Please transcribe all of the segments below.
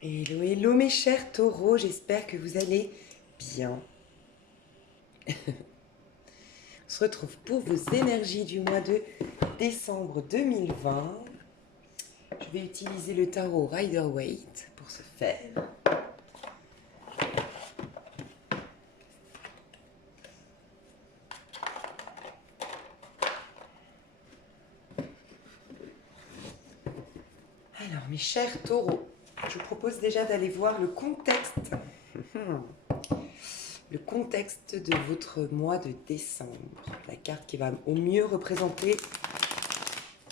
Hello, hello mes chers taureaux, j'espère que vous allez bien. On se retrouve pour vos énergies du mois de décembre 2020. Je vais utiliser le tarot Rider-Waite pour ce faire. Alors mes chers taureaux, je vous propose déjà d'aller voir le contexte. Le contexte de votre mois de décembre. La carte qui va au mieux représenter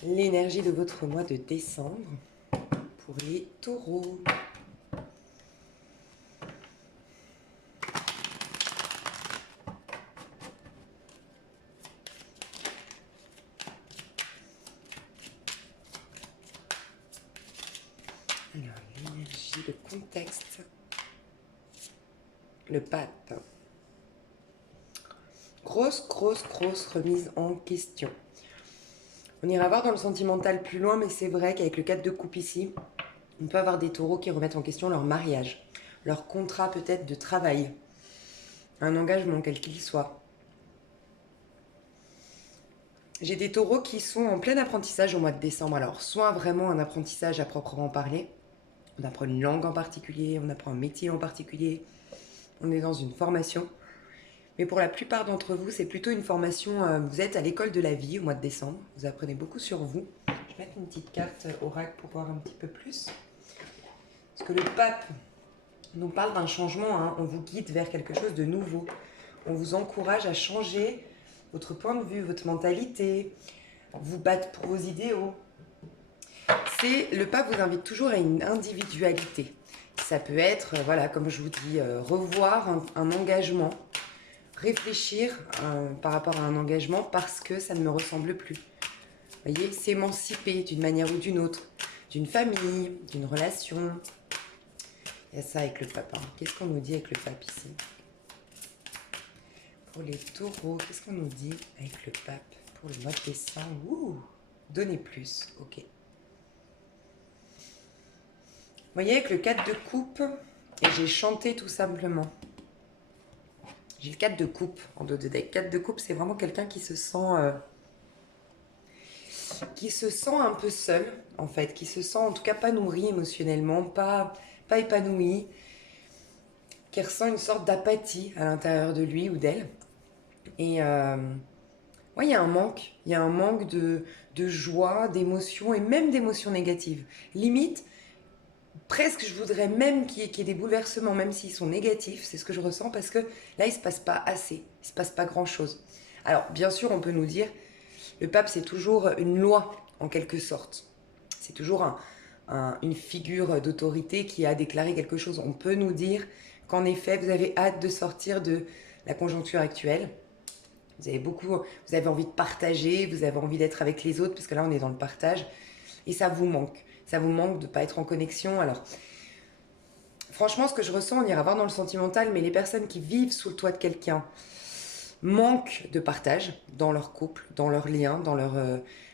l'énergie de votre mois de décembre pour les taureaux. Alors, l'énergie, le contexte, le pape. Grosse remise en question. On ira voir dans le sentimental plus loin, mais c'est vrai qu'avec le 4 de coupe ici, on peut avoir des taureaux qui remettent en question leur mariage, leur contrat peut-être de travail, un engagement quel qu'il soit. J'ai des taureaux qui sont en plein apprentissage au mois de décembre. Alors, soit vraiment un apprentissage à proprement parler, on apprend une langue en particulier, on apprend un métier en particulier, on est dans une formation. Mais pour la plupart d'entre vous, c'est plutôt une formation, vous êtes à l'école de la vie au mois de décembre, vous apprenez beaucoup sur vous. Je vais mettre une petite carte oracle pour voir un petit peu plus. Parce que le pape nous parle d'un changement, hein. On vous guide vers quelque chose de nouveau. On vous encourage à changer votre point de vue, votre mentalité, vous battre pour vos idéaux. Le pape vous invite toujours à une individualité. Ça peut être, voilà, comme je vous dis, revoir un engagement, réfléchir par rapport à un engagement parce que ça ne me ressemble plus. Vous voyez, s'émanciper d'une manière ou d'une autre, d'une famille, d'une relation. Il y a ça avec le pape. Hein. Qu'est-ce qu'on nous dit avec le pape ici? Pour les taureaux, qu'est-ce qu'on nous dit avec le pape pour le mois de décembre? Ouh, donnez plus, ok. Vous voyez, avec le 4 de coupe, et j'ai chanté tout simplement. J'ai le 4 de coupe en dos de deck. 4 de coupe, c'est vraiment quelqu'un qui se sent un peu seul, en fait, qui se sent en tout cas pas nourri émotionnellement, pas épanoui, qui ressent une sorte d'apathie à l'intérieur de lui ou d'elle. Et ouais, il y a un manque de joie, d'émotion et même d'émotions négatives. Limite, presque je voudrais même qu'il y ait des bouleversements, même s'ils sont négatifs, c'est ce que je ressens, parce que là, il ne se passe pas assez, il ne se passe pas grand-chose. Alors, bien sûr, on peut nous dire, le pape, c'est toujours une loi, en quelque sorte. C'est toujours une figure d'autorité qui a déclaré quelque chose. On peut nous dire qu'en effet, vous avez hâte de sortir de la conjoncture actuelle. Vous avez envie de partager, vous avez envie d'être avec les autres, parce que là, on est dans le partage, et ça vous manque. Ça vous manque de ne pas être en connexion. Alors, franchement, ce que je ressens, on ira voir dans le sentimental, mais les personnes qui vivent sous le toit de quelqu'un manquent de partage dans leur couple, dans leur lien, dans leur...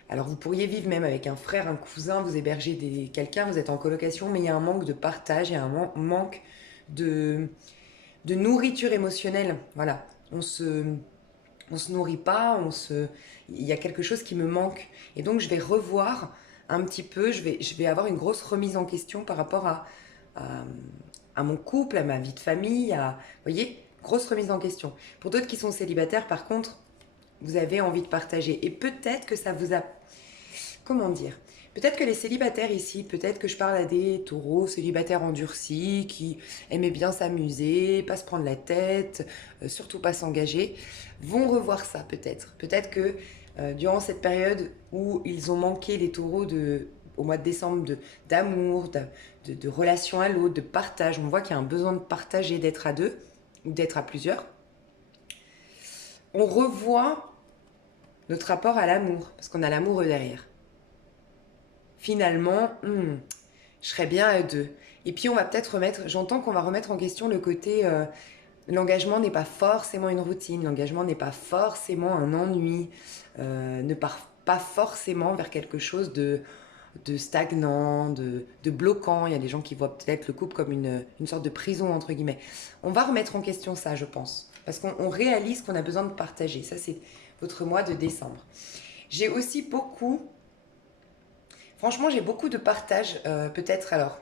Alors, vous pourriez vivre même avec un frère, un cousin, vous hébergez quelqu'un, vous êtes en colocation, mais il y a un manque de partage, il y a un manque de nourriture émotionnelle. Voilà, on se nourrit pas, il y a quelque chose qui me manque. Et donc, je vais revoir un petit peu, je vais avoir une grosse remise en question par rapport à, à mon couple, à ma vie de famille, vous voyez, grosse remise en question. Pour d'autres qui sont célibataires, par contre, vous avez envie de partager. Et peut-être que ça vous a... Comment dire? Peut-être que les célibataires ici, peut-être que je parle à des taureaux célibataires endurcis qui aimaient bien s'amuser, pas se prendre la tête, surtout pas s'engager, vont revoir ça peut-être. Peut-être que durant cette période où ils ont manqué les taureaux au mois de décembre d'amour, de relation à l'autre, de partage, on voit qu'il y a un besoin de partager, d'être à deux ou d'être à plusieurs. On revoit notre rapport à l'amour, parce qu'on a l'amour derrière. Finalement, je serais bien à deux. Et puis on va peut-être j'entends qu'on va remettre en question le côté, l'engagement n'est pas forcément une routine, l'engagement n'est pas forcément un ennui, ne part pas forcément vers quelque chose de stagnant, de bloquant. Il y a des gens qui voient peut-être le couple comme une sorte de prison, entre guillemets. On va remettre en question ça, je pense. Parce qu'on réalise qu'on a besoin de partager. Ça, c'est votre mois de décembre. J'ai aussi beaucoup... Franchement, j'ai beaucoup de partage, peut-être alors.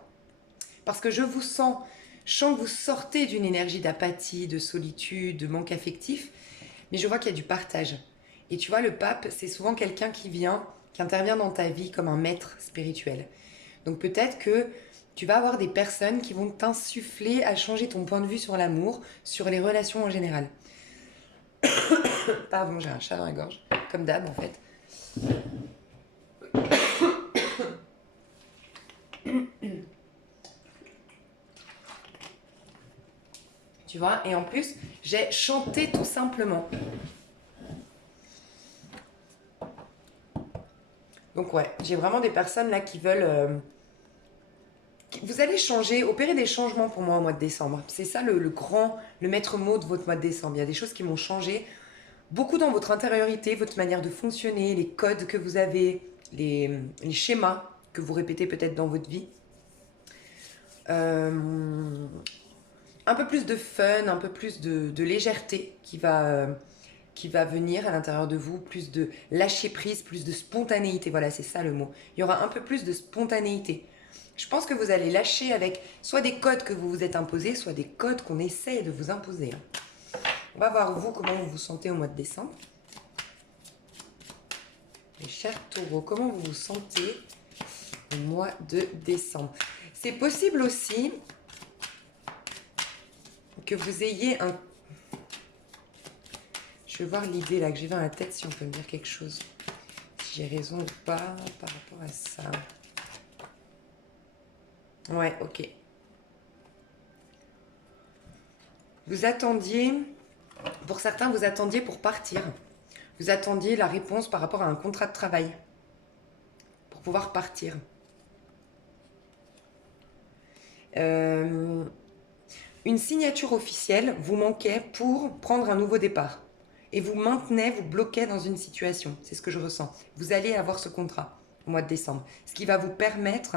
Parce que je sens que vous sortez d'une énergie d'apathie, de solitude, de manque affectif, mais je vois qu'il y a du partage. Et tu vois, le pape, c'est souvent quelqu'un qui intervient dans ta vie comme un maître spirituel. Donc peut-être que tu vas avoir des personnes qui vont t'insuffler à changer ton point de vue sur l'amour, sur les relations en général. Pardon, j'ai un chat dans la gorge, comme d'hab en fait. Tu vois, et en plus, j'ai chanté tout simplement. Donc ouais, j'ai vraiment des personnes là qui veulent... Vous allez changer, opérer des changements pour moi au mois de décembre. C'est ça le maître mot de votre mois de décembre. Il y a des choses qui vont changer. Beaucoup dans votre intériorité, votre manière de fonctionner, les codes que vous avez, les schémas que vous répétez peut-être dans votre vie. Un peu plus de fun, un peu plus de légèreté qui va venir à l'intérieur de vous, plus de lâcher prise, plus de spontanéité. Voilà, c'est ça le mot. Il y aura un peu plus de spontanéité. Je pense que vous allez lâcher avec soit des codes que vous vous êtes imposés, soit des codes qu'on essaie de vous imposer. On va voir vous, comment vous vous sentez au mois de décembre. Les chers taureaux, comment vous vous sentez au mois de décembre? C'est possible aussi que vous ayez un... Je vais voir l'idée là que j'ai dans la tête, si on peut me dire quelque chose. Si j'ai raison ou pas par rapport à ça. Ouais, ok. Vous attendiez, pour certains, vous attendiez pour partir. Vous attendiez la réponse par rapport à un contrat de travail. Pour pouvoir partir. Une signature officielle vous manquait pour prendre un nouveau départ. Et vous maintenez, vous bloquez dans une situation. C'est ce que je ressens. Vous allez avoir ce contrat au mois de décembre. Ce qui va vous permettre...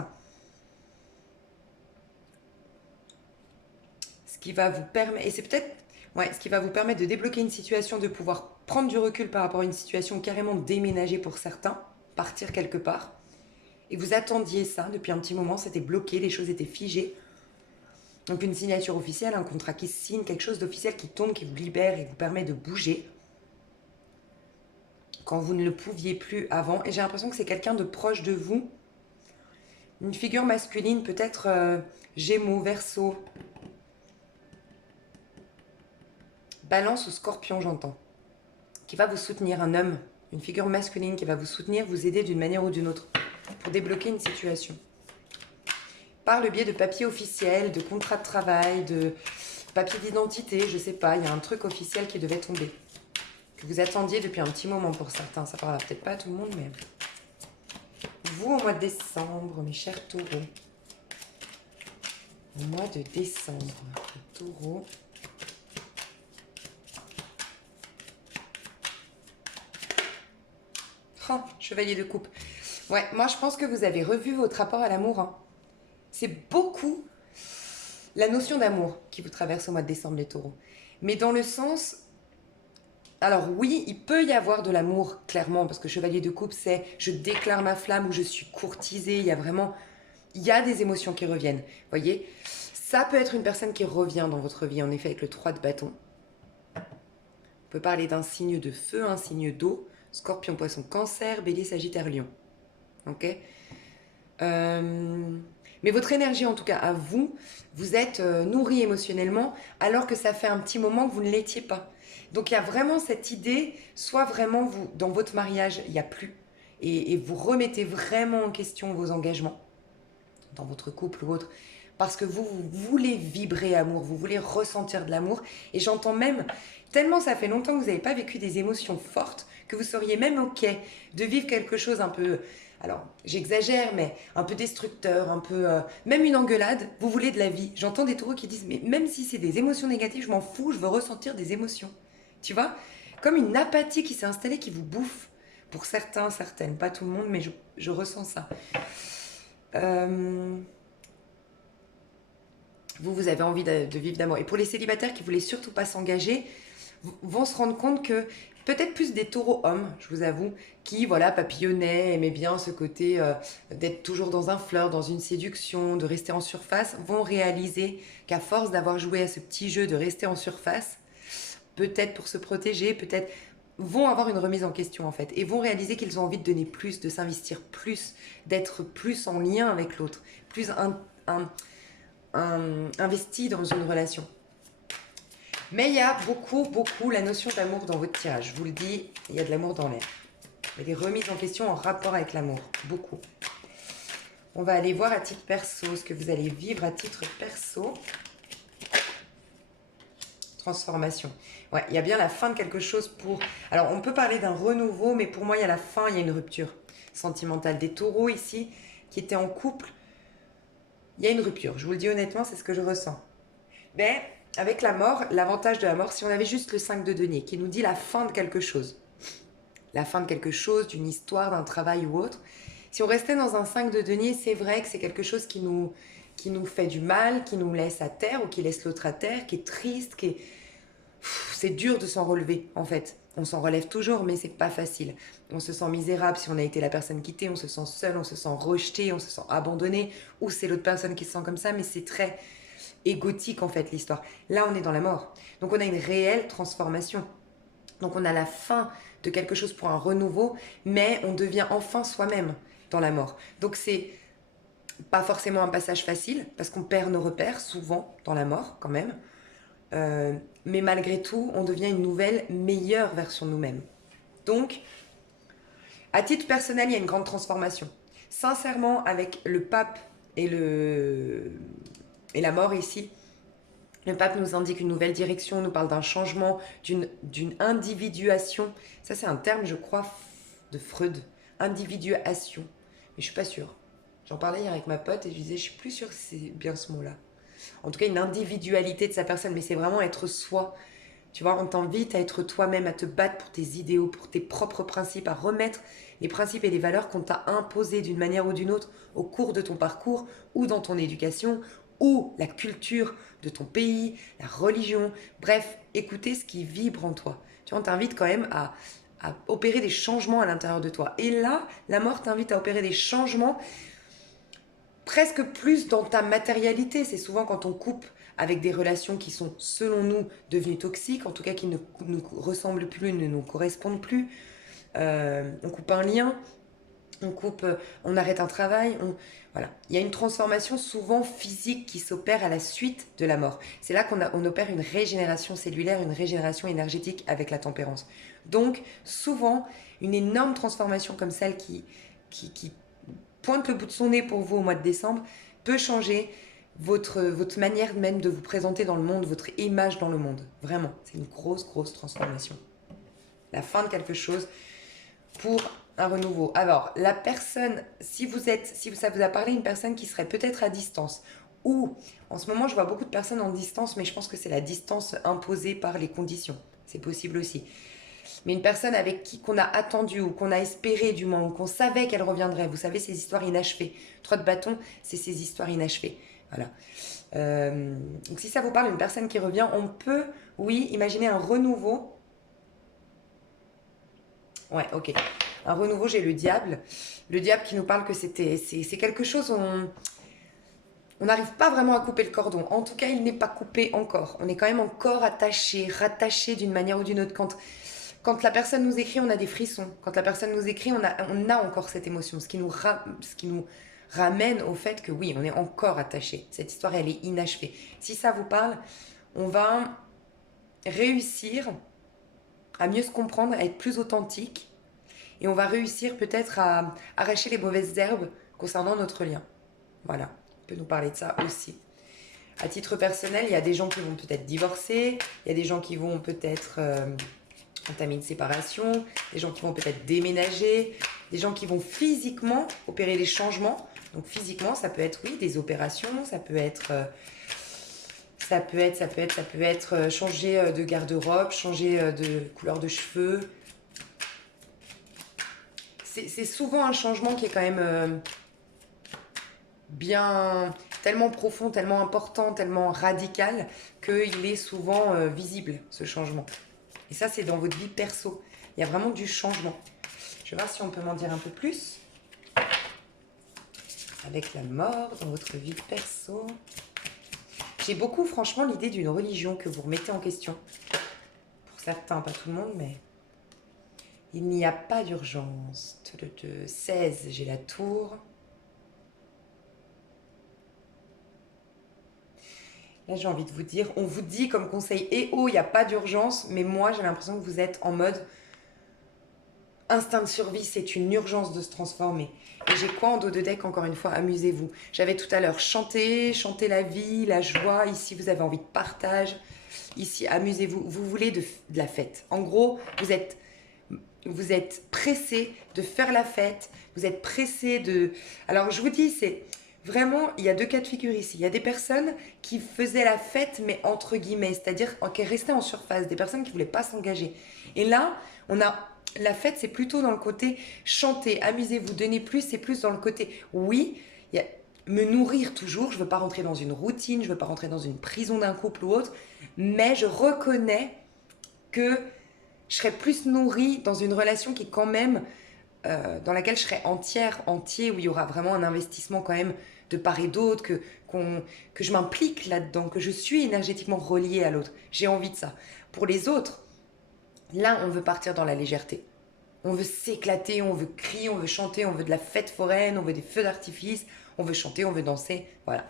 Et c'est peut-être ce qui va vous permettre de débloquer une situation, de pouvoir prendre du recul par rapport à une situation, carrément déménager pour certains, partir quelque part. Et vous attendiez ça depuis un petit moment, c'était bloqué, les choses étaient figées. Donc une signature officielle, un contrat qui se signe, quelque chose d'officiel qui tombe, qui vous libère et vous permet de bouger quand vous ne le pouviez plus avant. Et j'ai l'impression que c'est quelqu'un de proche de vous, une figure masculine, peut-être Gémeaux, Verseau, Balance ou Scorpion, j'entends, qui va vous soutenir, un homme, une figure masculine qui va vous soutenir, vous aider d'une manière ou d'une autre pour débloquer une situation. Par le biais de papiers officiels, de contrats de travail, de papiers d'identité, je sais pas, il y a un truc officiel qui devait tomber, que vous attendiez depuis un petit moment pour certains. Ça parlera peut-être pas à tout le monde, mais vous, au mois de décembre, mes chers taureaux, au mois de décembre, les taureaux... Oh, chevalier de coupe. Ouais, moi je pense que vous avez revu votre rapport à l'amour. Hein. C'est beaucoup la notion d'amour qui vous traverse au mois de décembre, les taureaux. Mais dans le sens... Alors oui, il peut y avoir de l'amour, clairement, parce que chevalier de coupe, c'est je déclare ma flamme ou je suis courtisée. Il y a vraiment... Il y a des émotions qui reviennent. Vous voyez, ça peut être une personne qui revient dans votre vie, en effet, avec le 3 de bâton. On peut parler d'un signe de feu, un signe d'eau. Scorpion, Poisson, Cancer, Bélier, Sagittaire, Lion. Ok. Mais votre énergie, en tout cas, à vous, vous êtes nourri émotionnellement, alors que ça fait un petit moment que vous ne l'étiez pas. Donc, il y a vraiment cette idée, soit vraiment, vous, dans votre mariage, il n'y a plus, et vous remettez vraiment en question vos engagements, dans votre couple ou autre, parce que vous voulez vibrer amour, vous voulez ressentir de l'amour, et j'entends même, tellement ça fait longtemps que vous n'avez pas vécu des émotions fortes, que vous seriez même ok de vivre quelque chose un peu, alors j'exagère, mais un peu destructeur, un peu, même une engueulade, vous voulez de la vie. J'entends des taureaux qui disent, mais même si c'est des émotions négatives, je m'en fous, je veux ressentir des émotions. Tu vois, comme une apathie qui s'est installée, qui vous bouffe. Pour certains, certaines, pas tout le monde, mais je ressens ça. Vous avez envie de vivre d'amour. Et pour les célibataires qui voulaient surtout pas s'engager, vont se rendre compte que peut-être plus des taureaux hommes, je vous avoue, qui voilà papillonnaient, aimaient bien ce côté d'être toujours dans un flirt, dans une séduction, de rester en surface, vont réaliser qu'à force d'avoir joué à ce petit jeu de rester en surface, peut-être pour se protéger, peut-être vont avoir une remise en question en fait et vont réaliser qu'ils ont envie de donner plus, de s'investir plus, d'être plus en lien avec l'autre, plus investi dans une relation. Mais il y a beaucoup la notion d'amour dans votre tirage. Je vous le dis, il y a de l'amour dans l'air. Il y a des remises en question en rapport avec l'amour. Beaucoup. On va aller voir à titre perso ce que vous allez vivre à titre perso. Transformation. Ouais, il y a bien la fin de quelque chose pour... Alors, on peut parler d'un renouveau, mais pour moi, il y a la fin, il y a une rupture sentimentale. Des taureaux ici qui étaient en couple, il y a une rupture. Je vous le dis honnêtement, c'est ce que je ressens. Mais avec la mort, l'avantage de la mort, si on avait juste le 5 de denier qui nous dit la fin de quelque chose, la fin de quelque chose, d'une histoire, d'un travail ou autre, si on restait dans un 5 de denier, c'est vrai que c'est quelque chose qui nous fait du mal, qui nous laisse à terre ou qui laisse l'autre à terre, qui est triste, qui est... C'est dur de s'en relever en fait. On s'en relève toujours, mais c'est pas facile. On se sent misérable si on a été la personne quittée, on se sent seul, on se sent rejeté, on se sent abandonné, ou c'est l'autre personne qui se sent comme ça, mais c'est très égotique en fait l'histoire. Là, on est dans la mort. Donc on a une réelle transformation. Donc on a la fin de quelque chose pour un renouveau, mais on devient enfin soi-même dans la mort. Donc c'est pas forcément un passage facile, parce qu'on perd nos repères souvent dans la mort quand même. Mais malgré tout, on devient une nouvelle, meilleure version de nous-mêmes. Donc, à titre personnel, il y a une grande transformation. Sincèrement, avec le pape et la mort ici, le pape nous indique une nouvelle direction, nous parle d'un changement, d'une individuation. Ça, c'est un terme, je crois, de Freud. Individuation. Mais je suis pas sûre. J'en parlais hier avec ma pote et je disais, je suis plus sûre que c'est bien ce mot-là. En tout cas, une individualité de sa personne, mais c'est vraiment être soi. Tu vois, on t'invite à être toi-même, à te battre pour tes idéaux, pour tes propres principes, à remettre les principes et les valeurs qu'on t'a imposés d'une manière ou d'une autre au cours de ton parcours ou dans ton éducation ou la culture de ton pays, la religion. Bref, écouter ce qui vibre en toi. Tu vois, on t'invite quand même à opérer des changements à l'intérieur de toi. Et là, la mort t'invite à opérer des changements presque plus dans ta matérialité. C'est souvent quand on coupe avec des relations qui sont, selon nous, devenues toxiques, en tout cas qui ne nous ressemblent plus, ne nous correspondent plus. On coupe un lien, on arrête un travail. Voilà. Il y a une transformation souvent physique qui s'opère à la suite de la mort. C'est là qu'on opère une régénération cellulaire, une régénération énergétique avec la tempérance. Donc, souvent, une énorme transformation comme celle qui pointe le bout de son nez pour vous au mois de décembre, peut changer votre manière même de vous présenter dans le monde, votre image dans le monde. Vraiment, c'est une grosse transformation. La fin de quelque chose pour un renouveau. Alors, la personne, si ça vous a parlé, une personne qui serait peut-être à distance, ou en ce moment, je vois beaucoup de personnes en distance, mais je pense que c'est la distance imposée par les conditions. C'est possible aussi. Mais une personne avec qui qu'on a attendu ou qu'on a espéré du moins ou qu'on savait qu'elle reviendrait. Vous savez, ces histoires inachevées. 3 de bâton, c'est ces histoires inachevées. Voilà. Donc si ça vous parle, une personne qui revient, on peut, oui, imaginer un renouveau. Ouais, ok. Un renouveau, j'ai le diable. Le diable qui nous parle que c'est quelque chose où on n'arrive pas vraiment à couper le cordon. En tout cas, il n'est pas coupé encore. On est quand même encore attaché, rattaché d'une manière ou d'une autre. Quand la personne nous écrit, on a des frissons. Quand la personne nous écrit, on a encore cette émotion. Ce qui nous ramène au fait que oui, on est encore attaché. Cette histoire, elle est inachevée. Si ça vous parle, on va réussir à mieux se comprendre, à être plus authentique. Et on va réussir peut-être à arracher les mauvaises herbes concernant notre lien. Voilà, on peut nous parler de ça aussi. À titre personnel, il y a des gens qui vont peut-être divorcer, il y a des gens qui vont peut-être entamer une séparation, des gens qui vont peut-être déménager, des gens qui vont physiquement opérer des changements. Donc physiquement, ça peut être, oui, des opérations, ça peut être changer de garde-robe, changer de couleur de cheveux. c'est souvent un changement qui est quand même bien, tellement profond, tellement important, tellement radical, qu'il est souvent visible, ce changement. Et ça, c'est dans votre vie perso. Il y a vraiment du changement. Je vais voir si on peut m'en dire un peu plus. Avec la mort dans votre vie perso. J'ai beaucoup, franchement, l'idée d'une religion que vous remettez en question. Pour certains, pas tout le monde, mais... Il n'y a pas d'urgence. 16, j'ai la tour. Là, j'ai envie de vous dire, on vous dit comme conseil, eh oh, il n'y a pas d'urgence, mais moi, j'ai l'impression que vous êtes en mode instinct de survie, c'est une urgence de se transformer. Et j'ai quoi en dos de deck, encore une fois, amusez-vous. J'avais tout à l'heure chanter la vie, la joie. Ici, vous avez envie de partage. Ici, amusez-vous. Vous voulez de la fête. En gros, vous êtes pressé de faire la fête. Vous êtes pressé de... Alors, je vous dis, c'est... Vraiment, il y a deux cas de figure ici. Il y a des personnes qui faisaient la fête, mais entre guillemets, c'est-à-dire qui restaient en surface, des personnes qui ne voulaient pas s'engager. Et là, on a la fête, c'est plutôt dans le côté chanter, amusez-vous, donnez plus, c'est plus dans le côté, oui, il y a, me nourrir toujours, je ne veux pas rentrer dans une routine, je ne veux pas rentrer dans une prison d'un couple ou autre, mais je reconnais que je serais plus nourrie dans une relation qui est quand même, dans laquelle je serais entier, où il y aura vraiment un investissement quand même de part et d'autre, que je m'implique là-dedans, que je suis énergétiquement reliée à l'autre. J'ai envie de ça. Pour les autres, là, on veut partir dans la légèreté. On veut s'éclater, on veut crier, on veut chanter, on veut de la fête foraine, on veut des feux d'artifice, on veut chanter, on veut danser, voilà.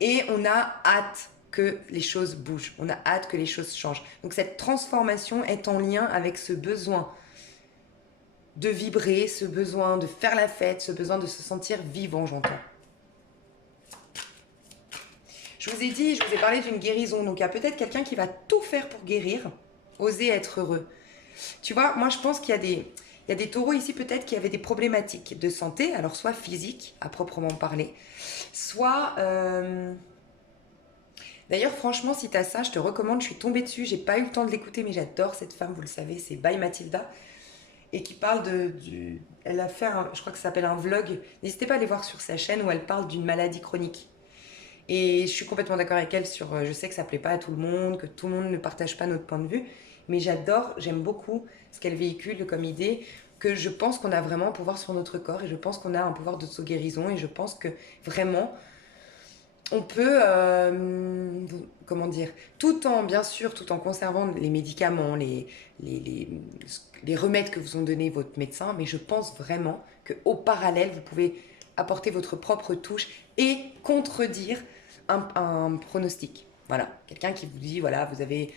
Et on a hâte que les choses bougent, on a hâte que les choses changent. Donc cette transformation est en lien avec ce besoin de vibrer, ce besoin de faire la fête, ce besoin de se sentir vivant, j'entends. Je vous ai dit, je vous ai parlé d'une guérison, donc il y a peut-être quelqu'un qui va tout faire pour guérir, oser être heureux. Tu vois, moi je pense qu'il y a des taureaux ici peut-être qui avaient des problématiques de santé, alors soit physique à proprement parler, soit... D'ailleurs franchement si tu as ça, je te recommande, je suis tombée dessus, j'ai pas eu le temps de l'écouter mais j'adore cette femme, vous le savez, c'est By Mathilda, et qui parle elle a fait, je crois que ça s'appelle un vlog, n'hésitez pas à aller voir sur sa chaîne où elle parle d'une maladie chronique. Et je suis complètement d'accord avec elle sur, je sais que ça plaît pas à tout le monde, que tout le monde ne partage pas notre point de vue, mais j'aime beaucoup ce qu'elle véhicule comme idée, que je pense qu'on a vraiment un pouvoir sur notre corps et je pense qu'on a un pouvoir d'auto-guérison et je pense que vraiment on peut, comment dire, bien sûr, tout en conservant les médicaments, les remèdes que vous ont donné votre médecin, mais je pense vraiment qu'au parallèle, vous pouvez apporter votre propre touche et contredire un pronostic. Voilà, quelqu'un qui vous dit, voilà,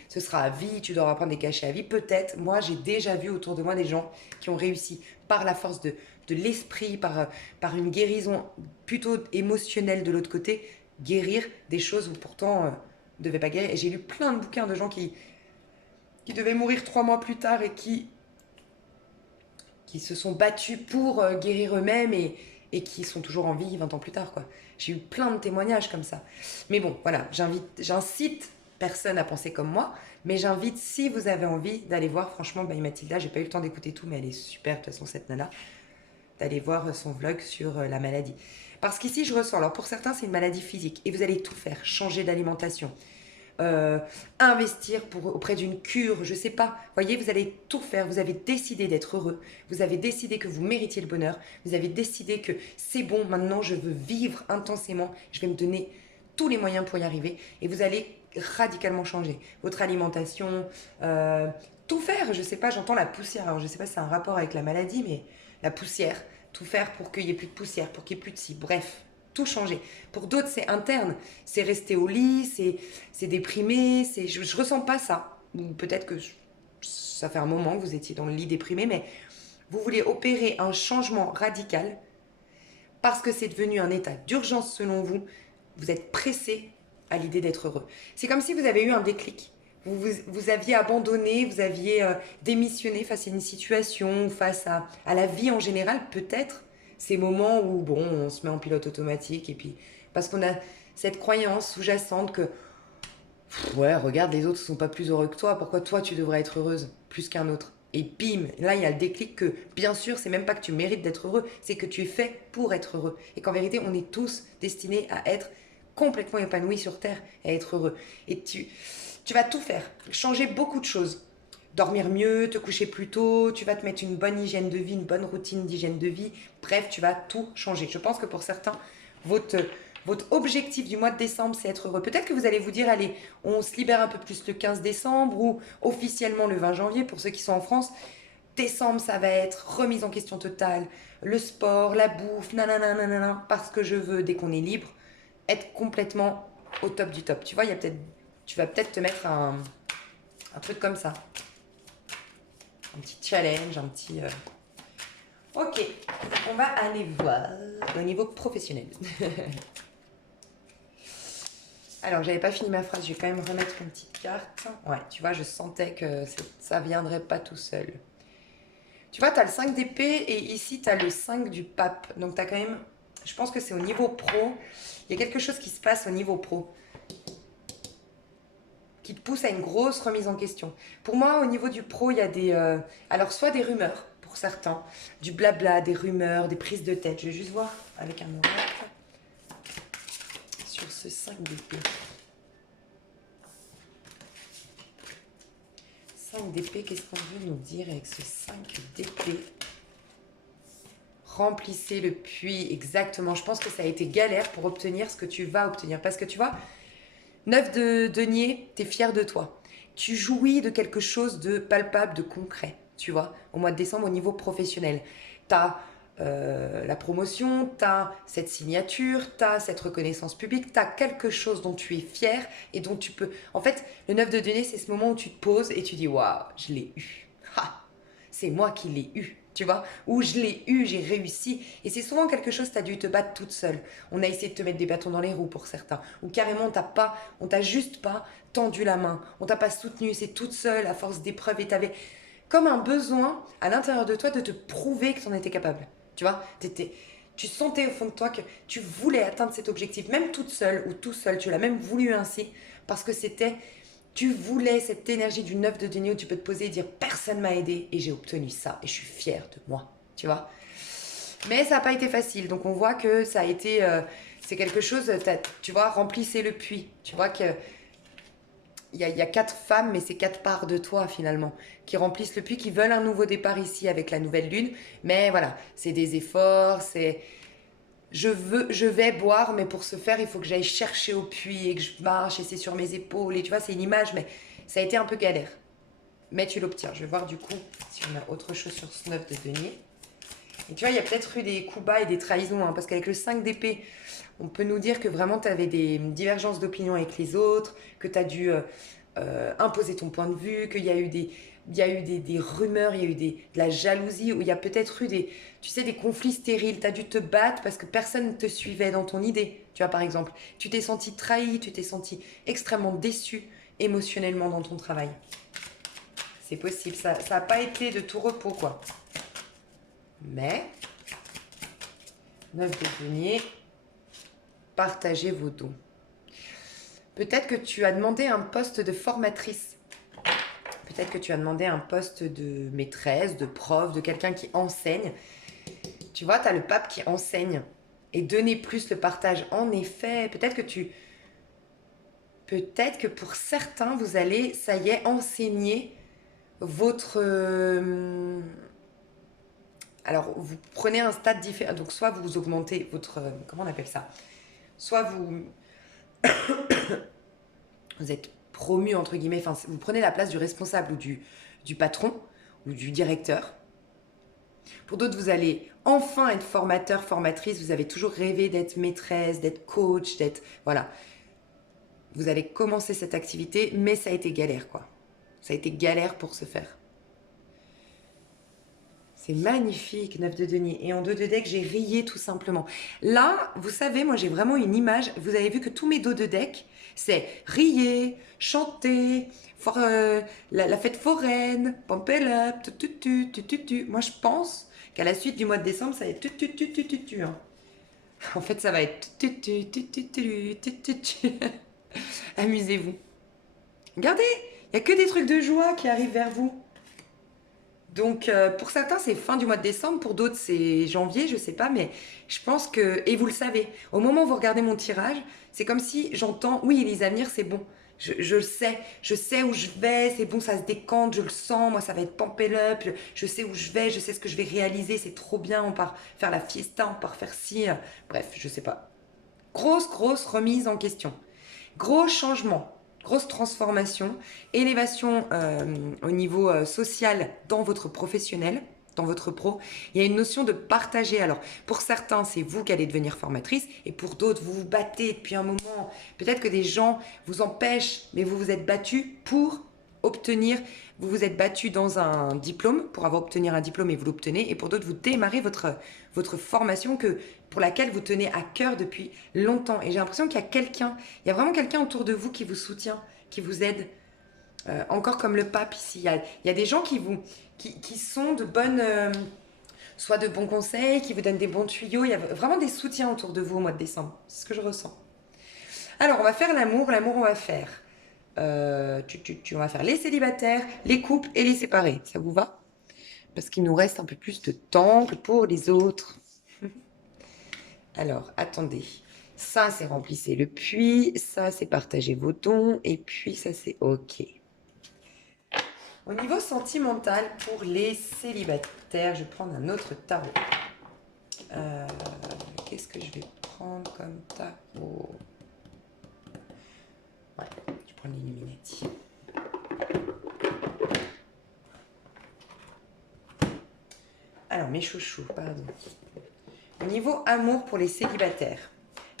ce sera à vie, tu dois prendre des cachets à vie. Peut-être, moi j'ai déjà vu autour de moi des gens qui ont réussi par la force de l'esprit, par une guérison plutôt émotionnelle de l'autre côté, guérir des choses où pourtant ne devaient pas guérir. Et j'ai lu plein de bouquins de gens qui devaient mourir 3 mois plus tard et qui se sont battus pour guérir eux-mêmes et qui sont toujours en vie 20 ans plus tard, quoi. J'ai eu plein de témoignages comme ça. Mais bon, voilà, j'incite personne à penser comme moi, mais j'invite, si vous avez envie, d'aller voir, franchement, By Mathilda, j'ai pas eu le temps d'écouter tout, mais elle est super, de toute façon, cette nana, d'aller voir son vlog sur la maladie. Parce qu'ici, je ressens, alors pour certains, c'est une maladie physique, et vous allez tout faire, changer d'alimentation, investir auprès d'une cure, je sais pas. Voyez, vous allez tout faire. Vous avez décidé d'être heureux. Vous avez décidé que vous méritiez le bonheur. Vous avez décidé que c'est bon, maintenant je veux vivre intensément. Je vais me donner tous les moyens pour y arriver. Et vous allez radicalement changer votre alimentation, tout faire. Je sais pas, j'entends la poussière. Alors je sais pas si c'est un rapport avec la maladie, mais la poussière. Tout faire pour qu'il n'y ait plus de poussière, pour qu'il n'y ait plus de scie. Bref. Tout changer. Pour d'autres, c'est interne. C'est rester au lit, c'est déprimé. Je ne ressens pas ça. Peut-être que ça fait un moment que vous étiez dans le lit déprimé, mais vous voulez opérer un changement radical parce que c'est devenu un état d'urgence selon vous. Vous êtes pressé à l'idée d'être heureux. C'est comme si vous avez eu un déclic. Vous aviez abandonné, vous aviez démissionné face à une situation, face à la vie en général, peut-être. Ces moments où, bon, on se met en pilote automatique et puis... Parce qu'on a cette croyance sous-jacente que... Ouais, regarde, les autres ne sont pas plus heureux que toi. Pourquoi toi, tu devrais être heureuse plus qu'un autre? Et bim, là il y a le déclic que, bien sûr, c'est même pas que tu mérites d'être heureux, c'est que tu es fait pour être heureux. Et qu'en vérité, on est tous destinés à être complètement épanouis sur Terre, et à être heureux. Et tu vas tout faire, changer beaucoup de choses. Dormir mieux, te coucher plus tôt, tu vas te mettre une bonne hygiène de vie, une bonne routine d'hygiène de vie. Bref, tu vas tout changer. Je pense que pour certains, votre, votre objectif du mois de décembre, c'est être heureux. Peut-être que vous allez vous dire, allez, on se libère un peu plus le 15 décembre ou officiellement le 20 janvier pour ceux qui sont en France. Décembre, ça va être remise en question totale, le sport, la bouffe, nanana, nanana, parce que je veux, dès qu'on est libre, être complètement au top du top. Tu vois, il y a peut-être, tu vas peut-être te mettre un truc comme ça. Un petit challenge, un petit... Ok, on va aller voir au niveau professionnel. Alors, j'avais pas fini ma phrase, je vais quand même remettre une petite carte. Ouais, tu vois, je sentais que ça viendrait pas tout seul. Tu vois, tu as le 5 d'épée et ici, tu as le 5 du pape. Donc, tu as quand même... Je pense que c'est au niveau pro. Il y a quelque chose qui se passe au niveau pro qui te pousse à une grosse remise en question. Pour moi, au niveau du pro, il y a des... alors, soit des rumeurs, pour certains, du blabla, des rumeurs, des prises de tête. Je vais juste voir avec un oracle sur ce 5 d'épée. 5 d'épée, qu'est-ce qu'on veut nous dire avec ce 5 d'épée? Remplissez le puits, exactement. Je pense que ça a été galère pour obtenir ce que tu vas obtenir. Parce que tu vois, 9 de denier, tu es fier de toi. Tu jouis de quelque chose de palpable, de concret, tu vois, au mois de décembre au niveau professionnel. Tu as la promotion, tu as cette signature, tu as cette reconnaissance publique, tu as quelque chose dont tu es fier et dont tu peux... En fait, le 9 de denier, c'est ce moment où tu te poses et tu dis « Waouh, je l'ai eu. Ha, c'est moi qui l'ai eu. » Tu vois, ou je l'ai eu, j'ai réussi. Et c'est souvent quelque chose, tu as dû te battre toute seule. On a essayé de te mettre des bâtons dans les roues pour certains. Ou carrément, on t'a juste pas tendu la main. On t'a pas soutenu. C'est toute seule à force d'épreuves. Et t'avais comme un besoin à l'intérieur de toi de te prouver que tu en étais capable. Tu vois, tu sentais au fond de toi que tu voulais atteindre cet objectif. Même toute seule ou tout seul, tu l'as même voulu ainsi. Parce que tu voulais cette énergie du 9 de denier où tu peux te poser et dire personne m'a aidé et j'ai obtenu ça et je suis fière de moi, tu vois. Mais ça n'a pas été facile, donc on voit que ça a été, c'est quelque chose, tu vois, remplissez le puits. Tu vois que il y a 4 femmes, mais c'est 4 parts de toi finalement, qui remplissent le puits, qui veulent un nouveau départ ici avec la nouvelle lune. Mais voilà, c'est des efforts, c'est je vais boire, mais pour ce faire, il faut que j'aille chercher au puits et que je marche et c'est sur mes épaules. Et tu vois, c'est une image, mais ça a été un peu galère. Mais tu l'obtiens. Je vais voir du coup si on a autre chose sur ce 9 de denier. Et tu vois, il y a peut-être eu des coups bas et des trahisons, hein, parce qu'avec le 5 d'épée, on peut nous dire que vraiment tu avais des divergences d'opinion avec les autres, que tu as dû imposer ton point de vue, qu'il y a eu des rumeurs, il y a eu de la jalousie, où il y a peut-être eu des conflits stériles. Tu as dû te battre parce que personne ne te suivait dans ton idée. Tu vois, par exemple, tu t'es senti trahi, tu t'es senti extrêmement déçu émotionnellement dans ton travail. C'est possible, ça n'a pas été de tout repos, quoi. Mais, 9 de denier, partagez vos dons. Peut-être que tu as demandé un poste de formatrice. Peut-être que tu as demandé un poste de maîtresse, de prof, de quelqu'un qui enseigne. Tu vois, tu as le pape qui enseigne. Et donner plus le partage. En effet, peut-être que pour certains, vous allez, ça y est, enseigner votre... alors, vous prenez un stade différent. Donc, soit vous augmentez votre... comment on appelle ça? Soit vous êtes promu, entre guillemets, enfin, vous prenez la place du responsable ou du patron ou du directeur. Pour d'autres, vous allez enfin être formateur, formatrice. Vous avez toujours rêvé d'être maîtresse, d'être coach, d'être... Voilà. Vous allez commencer cette activité, mais ça a été galère, quoi. Ça a été galère pour se faire. C'est magnifique, 9 de denier. Et en 2 de deck, j'ai rié tout simplement. Là, vous savez, moi, j'ai vraiment une image. Vous avez vu que tous mes dos de deck, c'est rier, chanter, la fête foraine, pump it up, tu. Moi, je pense qu'à la suite du mois de décembre, ça va être tu. Hein. En fait, ça va être tu. Amusez-vous. Regardez, il n'y a que des trucs de joie qui arrivent vers vous. Donc, pour certains, c'est fin du mois de décembre, pour d'autres, c'est janvier, je sais pas, mais je pense que, et vous le savez, au moment où vous regardez mon tirage, c'est comme si j'entends, oui, les avenirs, c'est bon. Je le sais, je sais où je vais, c'est bon, ça se décante, je le sens, moi ça va être pampé up, je sais où je vais, je sais ce que je vais réaliser, c'est trop bien, on part faire la fiesta, on part faire ci, bref, je sais pas. Grosse remise en question. Gros changement, grosse transformation, élévation au niveau social dans votre professionnel, dans votre pro. Il y a une notion de partager. Alors, pour certains, c'est vous qui allez devenir formatrice, et pour d'autres, vous vous battez depuis un moment. Peut-être que des gens vous empêchent, mais vous vous êtes battu pour obtenir, vous vous êtes battu dans un diplôme, pour avoir obtenu un diplôme et vous l'obtenez, et pour d'autres, vous démarrez votre formation pour laquelle vous tenez à cœur depuis longtemps. Et j'ai l'impression qu'il y a quelqu'un, il y a vraiment quelqu'un autour de vous qui vous soutient, qui vous aide. Encore comme le pape ici, il y a des gens qui sont de bonnes, soit de bons conseils, qui vous donnent des bons tuyaux. Il y a vraiment des soutiens autour de vous au mois de décembre. C'est ce que je ressens. Alors, on va faire l'amour. L'amour, on va faire. On va faire les célibataires, les couples et les séparés. Ça vous va? Parce qu'il nous reste un peu plus de temps que pour les autres. Alors, attendez. Ça, c'est remplissez le puits. Ça, c'est partager vos dons. Et puis, ça, c'est OK. Au niveau sentimental, pour les célibataires, je vais prendre un autre tarot. Qu'est-ce que je vais prendre comme tarot? Ouais, je vais prendre l'Illuminati. Alors, mes chouchous, pardon. Au niveau amour pour les célibataires,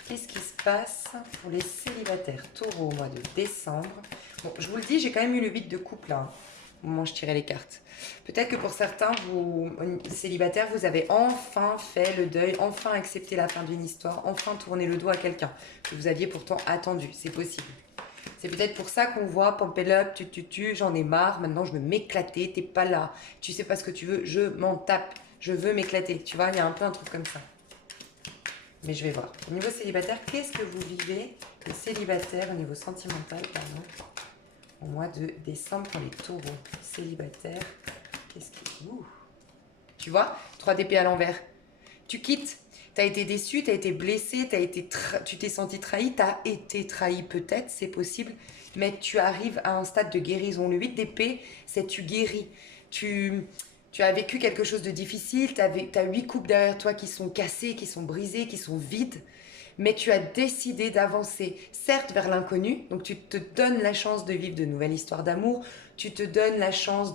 qu'est-ce qui se passe pour les célibataires taureau au mois de décembre? Bon, je vous le dis, j'ai quand même eu le 8 de couple là, au moment où je tirais les cartes. Peut-être que pour certains, vous, célibataires, vous avez enfin fait le deuil, enfin accepté la fin d'une histoire, enfin tourné le dos à quelqu'un que vous aviez pourtant attendu. C'est possible. C'est peut-être pour ça qu'on voit Pampel Up, j'en ai marre, maintenant je veux m'éclater, t'es pas là, tu sais pas ce que tu veux, je m'en tape, je veux m'éclater. Tu vois, il y a un peu un truc comme ça. Mais je vais voir. Au niveau célibataire, qu'est-ce que vous vivez, les célibataires, au niveau sentimental, pardon, au mois de décembre pour les taureaux célibataires? Qu'est-ce qui... Ouh. Tu vois, 3 d'épée à l'envers. Tu quittes. Tu as été déçu, tu as été blessé, tu t'es senti trahi, tu as été trahi peut-être, c'est possible, mais tu arrives à un stade de guérison. Le 8 d'épée, c'est tu guéris. Tu as vécu quelque chose de difficile, tu as 8 coupes derrière toi qui sont cassées, qui sont brisées, qui sont vides, mais tu as décidé d'avancer, certes vers l'inconnu, donc tu te donnes la chance de vivre de nouvelles histoires d'amour, tu te donnes la chance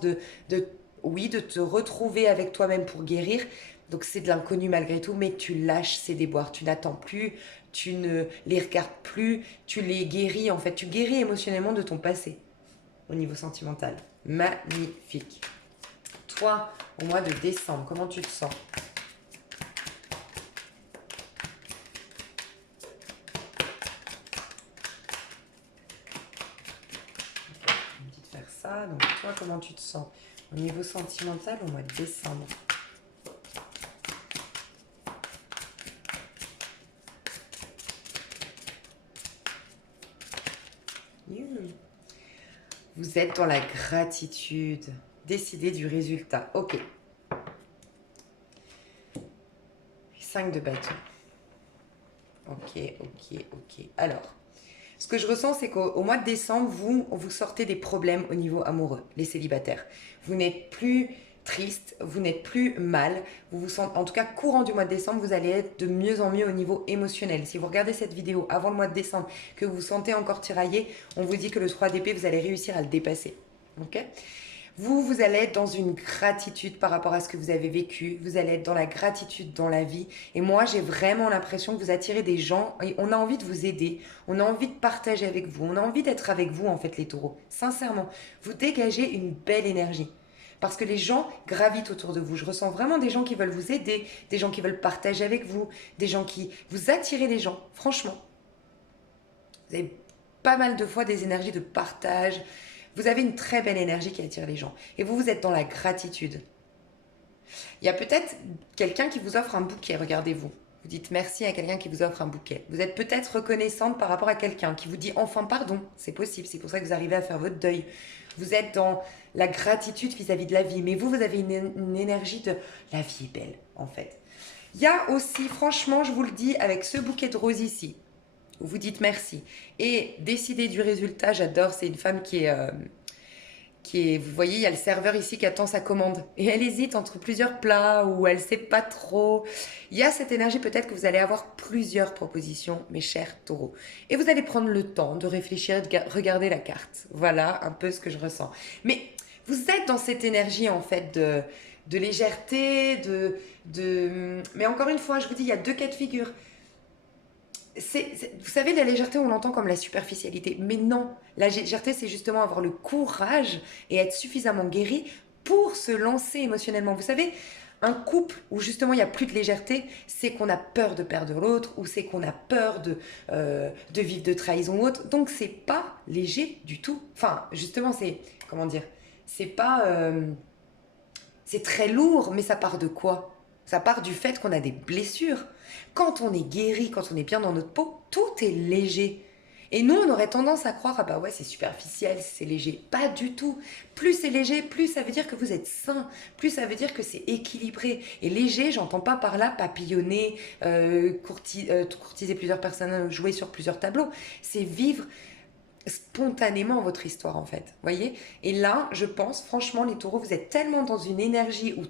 oui, de te retrouver avec toi-même pour guérir. Donc c'est de l'inconnu malgré tout, mais tu lâches ces déboires, tu n'attends plus, tu ne les regardes plus, tu les guéris en fait, tu guéris émotionnellement de ton passé au niveau sentimental. Magnifique. Toi, au mois de décembre, comment tu te sens? On me dit de faire ça, donc toi, comment tu te sens au niveau sentimental au mois de décembre? Vous êtes dans la gratitude. Décidez du résultat. Ok. 5 de bâton. Ok. Alors, ce que je ressens, c'est qu'au mois de décembre, vous sortez des problèmes au niveau amoureux, les célibataires. Vous n'êtes plus triste, vous n'êtes plus mal. Vous vous sentez, en tout cas, courant du mois de décembre, vous allez être de mieux en mieux au niveau émotionnel. Si vous regardez cette vidéo avant le mois de décembre, que vous vous sentez encore tiraillé, on vous dit que le 3 d'épée, vous allez réussir à le dépasser. Ok ? Vous allez être dans une gratitude par rapport à ce que vous avez vécu. Vous allez être dans la gratitude dans la vie. Et moi, j'ai vraiment l'impression que vous attirez des gens et on a envie de vous aider. On a envie de partager avec vous. On a envie d'être avec vous, en fait, les taureaux. Sincèrement, vous dégagez une belle énergie. Parce que les gens gravitent autour de vous. Je ressens vraiment des gens qui veulent vous aider, des gens qui veulent partager avec vous, des gens qui... Vous attirez les gens, franchement. Vous avez pas mal de fois des énergies de partage. Vous avez une très belle énergie qui attire les gens. Et vous êtes dans la gratitude. Il y a peut-être quelqu'un qui vous offre un bouquet, regardez-vous. Vous dites merci à quelqu'un qui vous offre un bouquet. Vous êtes peut-être reconnaissante par rapport à quelqu'un qui vous dit enfin pardon. C'est possible, c'est pour ça que vous arrivez à faire votre deuil. Vous êtes dans la gratitude vis-à-vis de la vie. Mais vous avez une énergie de la vie est belle, en fait. Il y a aussi, franchement, je vous le dis, avec ce bouquet de roses ici, où vous dites merci. Et décider du résultat, j'adore, c'est une femme vous voyez, il y a le serveur ici qui attend sa commande. Et elle hésite entre plusieurs plats ou elle ne sait pas trop. Il y a cette énergie, peut-être que vous allez avoir plusieurs propositions, mes chers taureaux. Et vous allez prendre le temps de réfléchir et de regarder la carte. Voilà un peu ce que je ressens. Mais vous êtes dans cette énergie, en fait, de légèreté, Mais encore une fois, je vous dis, il y a deux cas de figure. Vous savez, la légèreté, on l'entend comme la superficialité. Mais non, la légèreté, c'est justement avoir le courage et être suffisamment guéri pour se lancer émotionnellement. Vous savez, un couple où justement il n'y a plus de légèreté, c'est qu'on a peur de perdre l'autre ou c'est qu'on a peur de vivre de trahison ou autre. Donc, c'est pas léger du tout. Enfin, justement, c'est, comment dire, c'est pas... c'est très lourd, mais ça part de quoi? Ça part du fait qu'on a des blessures. Quand on est guéri, quand on est bien dans notre peau, tout est léger. Et nous, on aurait tendance à croire, ah bah ouais, c'est superficiel, c'est léger. Pas du tout. Plus c'est léger, plus ça veut dire que vous êtes sain, plus ça veut dire que c'est équilibré. Et léger, j'entends pas par là papillonner, courtiser plusieurs personnes, jouer sur plusieurs tableaux. C'est vivre spontanément votre histoire en fait, voyez. Et là, je pense, franchement, les taureaux, vous êtes tellement dans une énergie où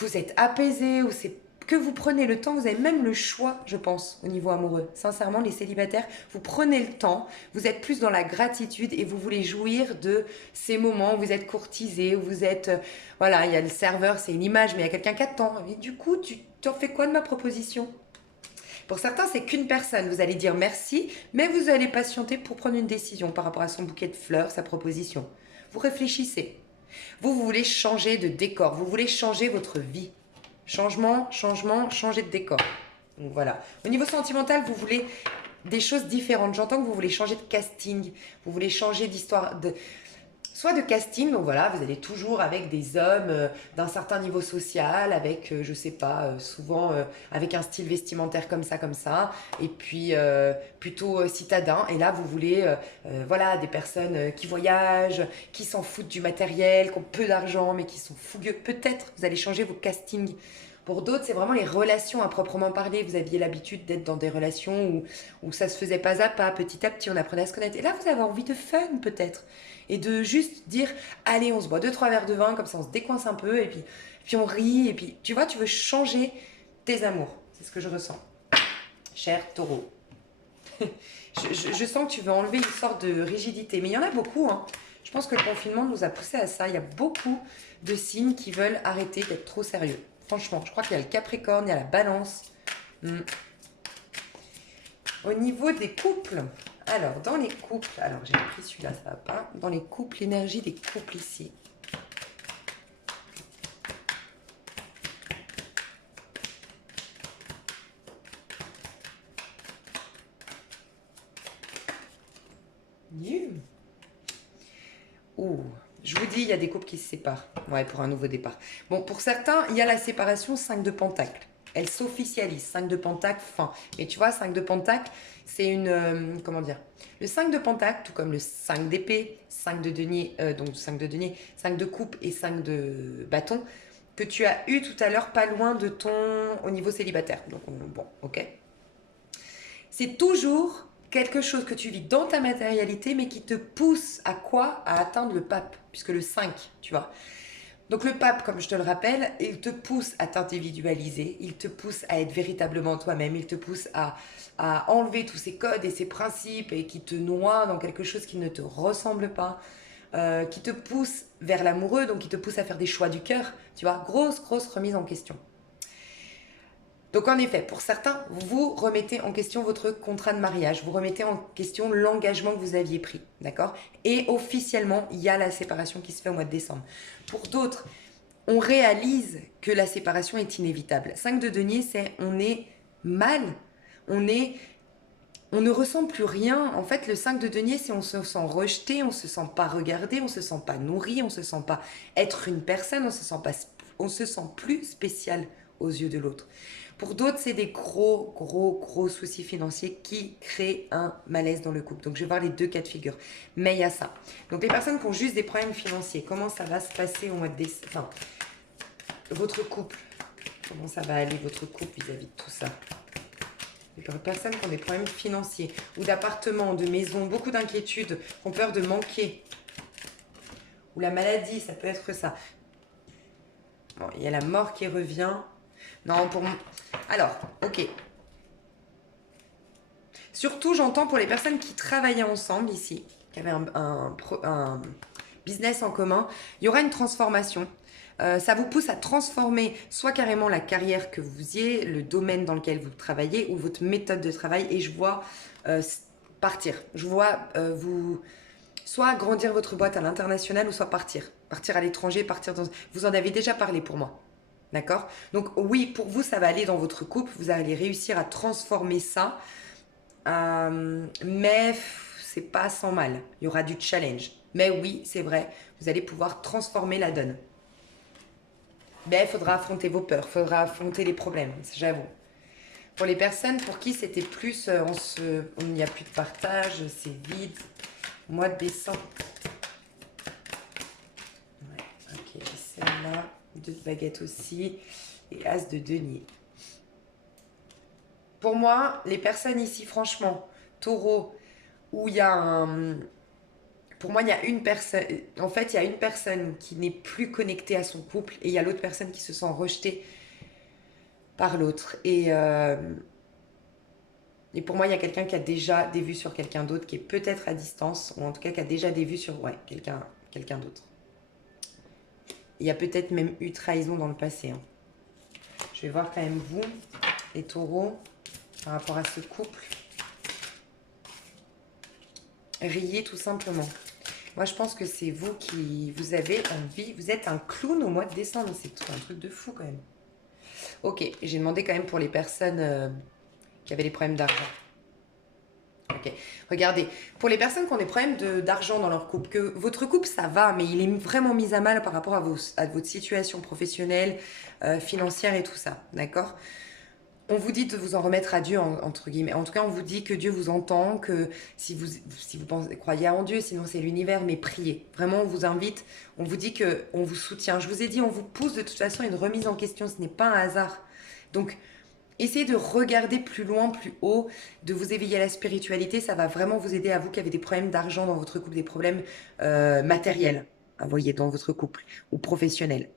vous êtes apaisé, où c'est que vous prenez le temps, vous avez même le choix, je pense, au niveau amoureux. Sincèrement, les célibataires, vous prenez le temps, vous êtes plus dans la gratitude et vous voulez jouir de ces moments où vous êtes courtisé, où vous êtes... voilà, il y a le serveur, c'est une image, mais il y a quelqu'un qui attend. Et du coup, tu t'en fais quoi de ma proposition? Pour certains, c'est qu'une personne. Vous allez dire merci, mais vous allez patienter pour prendre une décision par rapport à son bouquet de fleurs, sa proposition. Vous réfléchissez. Vous voulez changer de décor. Vous voulez changer votre vie. Changement, changement, changer de décor. Donc voilà. Au niveau sentimental, vous voulez des choses différentes. J'entends que vous voulez changer de casting. Vous voulez changer d'histoire, soit de casting, donc voilà, vous allez toujours avec des hommes d'un certain niveau social, avec, je sais pas, souvent avec un style vestimentaire comme ça, et puis plutôt citadin. Et là, vous voulez, voilà, des personnes qui voyagent, qui s'en foutent du matériel, qui ont peu d'argent, mais qui sont fougueux. Peut-être vous allez changer vos castings. Pour d'autres, c'est vraiment les relations à proprement parler. Vous aviez l'habitude d'être dans des relations où ça se faisait pas à pas, petit à petit, on apprenait à se connaître. Et là, vous avez envie de fun, peut-être. Et de juste dire, allez, on se boit 2-3 verres de vin, comme ça on se décoince un peu, et puis on rit, et puis, tu vois, tu veux changer tes amours. C'est ce que je ressens. Cher taureau. Je sens que tu veux enlever une sorte de rigidité. Mais il y en a beaucoup, hein. Je pense que le confinement nous a poussé à ça. Il y a beaucoup de signes qui veulent arrêter d'être trop sérieux. Franchement, je crois qu'il y a le Capricorne, il y a la Balance. Au niveau des couples, alors dans les couples, alors j'ai pris celui-là, ça va pas. Dans les couples, l'énergie des couples ici. Ouh, je vous dis, il y a des couples qui se séparent. Ouais, pour un nouveau départ. Bon, pour certains, il y a la séparation 5 de Pentacle. Elle s'officialise. 5 de Pentacle, fin. Mais tu vois, 5 de Pentacle, c'est une... comment dire? Le 5 de Pentacle, tout comme le 5 d'épée, 5 de denier, donc 5 de denier, 5 de coupe et 5 de bâton, que tu as eu tout à l'heure pas loin de ton... au niveau célibataire. Donc, bon, ok. C'est toujours quelque chose que tu vis dans ta matérialité, mais qui te pousse à quoi? À atteindre le pape, puisque le 5, tu vois. Donc le pape, comme je te le rappelle, il te pousse à t'individualiser, il te pousse à être véritablement toi-même, il te pousse à enlever tous ces codes et ces principes et qui te noient dans quelque chose qui ne te ressemble pas, qui te pousse vers l'amoureux, donc qui te pousse à faire des choix du cœur, tu vois, grosse remise en question. Donc en effet, pour certains, vous remettez en question votre contrat de mariage, vous remettez en question l'engagement que vous aviez pris, d'accord? Et officiellement, il y a la séparation qui se fait au mois de décembre. Pour d'autres, on réalise que la séparation est inévitable. 5 de denier, c'est on est mal, on ne ressent plus rien. En fait, le 5 de denier, c'est on se sent rejeté, on se sent pas regardé, on se sent pas nourri, on se sent pas être une personne, on se sent plus spécial aux yeux de l'autre. Pour d'autres, c'est des gros soucis financiers qui créent un malaise dans le couple. Donc, je vais voir les deux cas de figure. Mais il y a ça. Donc, les personnes qui ont juste des problèmes financiers, comment ça va se passer au mois de décembre? Enfin, votre couple, comment ça va aller, votre couple vis-à-vis de tout ça? Les personnes qui ont des problèmes financiers ou d'appartement, de maison, beaucoup d'inquiétudes, ont peur de manquer. Ou la maladie, ça peut être ça. Bon, il y a la mort qui revient. Non, pour... Alors, ok. Surtout, j'entends pour les personnes qui travaillaient ensemble ici, qui avaient un business en commun, il y aura une transformation. Ça vous pousse à transformer soit carrément la carrière que vous faisiez, le domaine dans lequel vous travaillez ou votre méthode de travail. Et je vois partir. Je vois vous soit grandir votre boîte à l'international ou soit partir. Partir à l'étranger, partir dans... Vous en avez déjà parlé pour moi. D'accord? Donc oui, pour vous, ça va aller dans votre couple. Vous allez réussir à transformer ça. Mais c'est pas sans mal. Il y aura du challenge. Mais oui, c'est vrai, vous allez pouvoir transformer la donne. Mais il faudra affronter vos peurs, il faudra affronter les problèmes, j'avoue. Pour les personnes pour qui c'était plus, on n'y a plus de partage, c'est vide. Mois de décembre. Ouais, ok, celle-là, 2 de baguettes aussi, et as de denier. Pour moi, les personnes ici, franchement, taureau, où il y a un... Pour moi, il y a une personne... En fait, il y a une personne qui n'est plus connectée à son couple et il y a l'autre personne qui se sent rejetée par l'autre. Et pour moi, il y a quelqu'un qui a déjà des vues sur quelqu'un d'autre, qui est peut-être à distance, ou en tout cas qui a déjà des vues sur quelqu'un d'autre. Il y a peut-être même eu trahison dans le passé. Hein. Je vais voir quand même vous, les taureaux, par rapport à ce couple. Riez tout simplement. Moi, je pense que c'est vous qui... Vous avez envie... Vous êtes un clown au mois de décembre. C'est un truc de fou quand même. Ok, j'ai demandé quand même pour les personnes qui avaient des problèmes d'argent. Ok, regardez, pour les personnes qui ont des problèmes d'argent dans leur couple, que votre couple ça va, mais il est vraiment mis à mal par rapport à votre situation professionnelle, financière et tout ça, d'accord? On vous dit de vous en remettre à Dieu, entre guillemets. En tout cas, on vous dit que Dieu vous entend, que si vous pensez, croyez en Dieu, sinon c'est l'univers, mais priez. Vraiment, on vous invite, on vous dit qu'on vous soutient. Je vous ai dit, on vous pousse de toute façon à une remise en question, ce n'est pas un hasard. Donc, essayez de regarder plus loin, plus haut, de vous éveiller à la spiritualité. Ça va vraiment vous aider à vous qui avez des problèmes d'argent dans votre couple, des problèmes matériels, vous voyez, dans votre couple ou professionnels.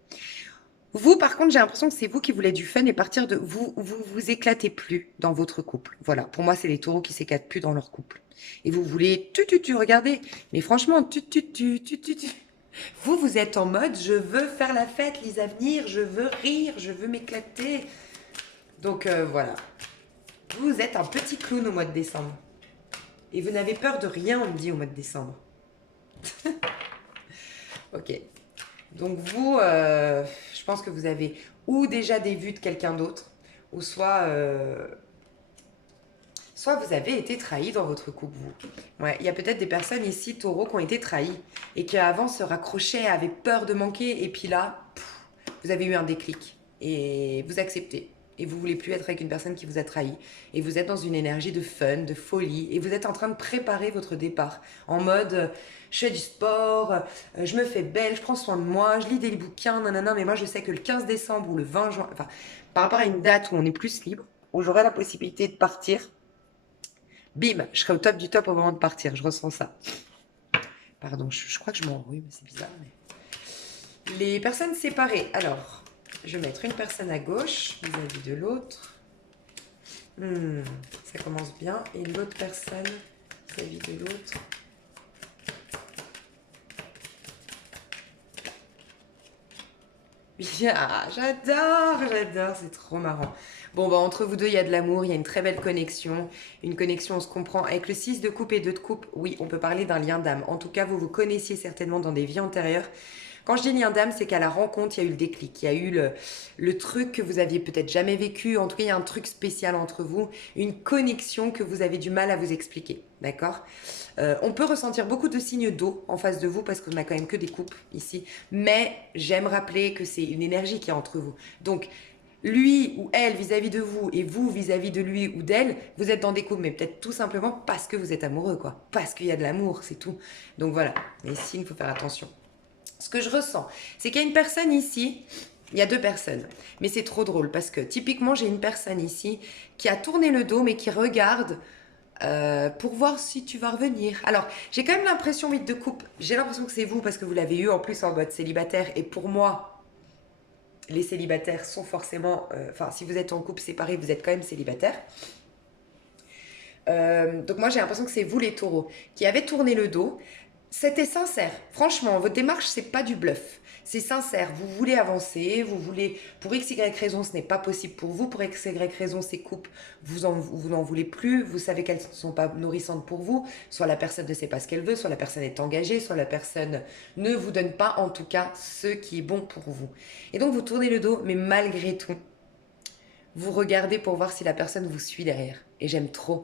Vous, par contre, j'ai l'impression que c'est vous qui voulez du fun et partir de... Vous éclatez plus dans votre couple. Voilà, pour moi, c'est les taureaux qui s'éclatent plus dans leur couple. Et vous voulez... regardez. Mais franchement, vous êtes en mode, je veux faire la fête, les avenirs, je veux rire, je veux m'éclater. Donc, voilà. Vous êtes un petit clown au mois de décembre. Et vous n'avez peur de rien, on me dit, au mois de décembre. Ok. Donc vous, je pense que vous avez ou déjà des vues de quelqu'un d'autre, ou soit vous avez été trahi dans votre couple, vous. Ouais, il y a peut-être des personnes ici, taureaux, qui ont été trahies et qui avant se raccrochaient, avaient peur de manquer, et puis là, vous avez eu un déclic et vous acceptez. Et vous voulez plus être avec une personne qui vous a trahi. Et vous êtes dans une énergie de fun, de folie. Et vous êtes en train de préparer votre départ. En mode, je fais du sport, je me fais belle, je prends soin de moi, je lis des bouquins, nanana. Mais moi, je sais que le 15 décembre ou le 20 juin, enfin, par rapport à une date où on est plus libre, où j'aurai la possibilité de partir, bim, je serai au top du top au moment de partir. Je ressens ça. Pardon, je crois que je m'enrouille, mais c'est bizarre. Mais... Les personnes séparées. Alors... Je vais mettre une personne à gauche vis-à-vis de l'autre. Ça commence bien. Et l'autre personne vis-à-vis de l'autre. Bien, j'adore, c'est trop marrant. Bon, bah, entre vous deux, il y a de l'amour, il y a une très belle connexion. Une connexion, on se comprend. Avec le 6 de coupe et 2 de coupe, oui, on peut parler d'un lien d'âme. En tout cas, vous vous connaissiez certainement dans des vies antérieures. Quand je dis lien d'âme, c'est qu'à la rencontre, il y a eu le déclic. Il y a eu le truc que vous aviez peut-être jamais vécu. En tout cas, il y a un truc spécial entre vous. Une connexion que vous avez du mal à vous expliquer. D'accord ? On peut ressentir beaucoup de signes d'eau en face de vous parce qu'on n'a quand même que des coupes ici. Mais j'aime rappeler que c'est une énergie qui est entre vous. Donc, lui ou elle vis-à-vis de vous et vous vis-à-vis de lui ou d'elle, vous êtes dans des couples, mais peut-être tout simplement parce que vous êtes amoureux, quoi. Parce qu'il y a de l'amour, c'est tout. Donc voilà, les signes, il faut faire attention. Ce que je ressens, c'est qu'il y a une personne ici, il y a deux personnes, mais c'est trop drôle parce que typiquement, j'ai une personne ici qui a tourné le dos, mais qui regarde pour voir si tu vas revenir. Alors, j'ai quand même l'impression, vite de coupe, j'ai l'impression que c'est vous parce que vous l'avez eu en plus en mode célibataire, et pour moi, les célibataires sont forcément... Enfin, si vous êtes en couple séparé, vous êtes quand même célibataire. Donc moi, j'ai l'impression que c'est vous les taureaux qui avez tourné le dos. C'était sincère. Franchement, votre démarche, c'est pas du bluff. C'est sincère. Vous voulez avancer, vous voulez... Pour x, y raison, ce n'est pas possible pour vous. Pour x, y raison, ces coupes, vous n'en voulez plus. Vous savez qu'elles ne sont pas nourrissantes pour vous. Soit la personne ne sait pas ce qu'elle veut, soit la personne est engagée, soit la personne ne vous donne pas, en tout cas, ce qui est bon pour vous. Et donc, vous tournez le dos, mais malgré tout, vous regardez pour voir si la personne vous suit derrière. Et j'aime trop.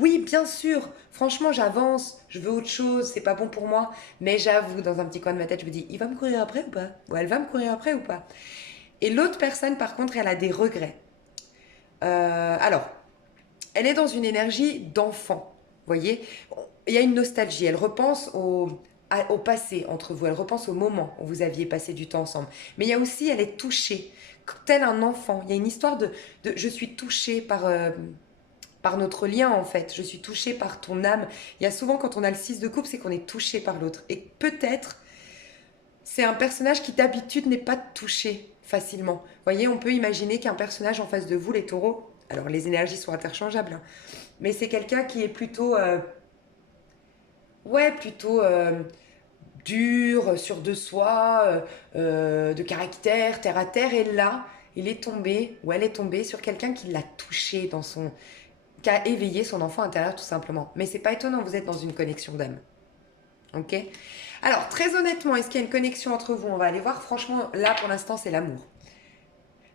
Oui, bien sûr, franchement, j'avance, je veux autre chose, c'est pas bon pour moi. Mais j'avoue, dans un petit coin de ma tête, je me dis, il va me courir après ou pas? Ou elle va me courir après ou pas? Et l'autre personne, par contre, elle a des regrets. Alors, elle est dans une énergie d'enfant. Vous voyez, il y a une nostalgie. Elle repense au passé entre vous. Elle repense au moment où vous aviez passé du temps ensemble. Mais il y a aussi, elle est touchée, tel un enfant. Il y a une histoire de je suis touchée par notre lien en fait. Je suis touchée par ton âme. Il y a souvent quand on a le 6 de coupe, c'est qu'on est touché par l'autre. Et peut-être, c'est un personnage qui d'habitude n'est pas touché facilement. Vous voyez, on peut imaginer qu'un personnage en face de vous, les taureaux, alors les énergies sont interchangeables, hein, mais c'est quelqu'un qui est plutôt... ouais, plutôt dur, sûr de soi, de caractère, terre à terre. Et là, il est tombé, ou elle est tombée sur quelqu'un qui l'a touché dans son... qui a éveillé son enfant intérieur tout simplement. Mais c'est pas étonnant, vous êtes dans une connexion d'âme. Ok? Alors, très honnêtement, est-ce qu'il y a une connexion entre vous? On va aller voir. Franchement, là, pour l'instant, c'est l'amour.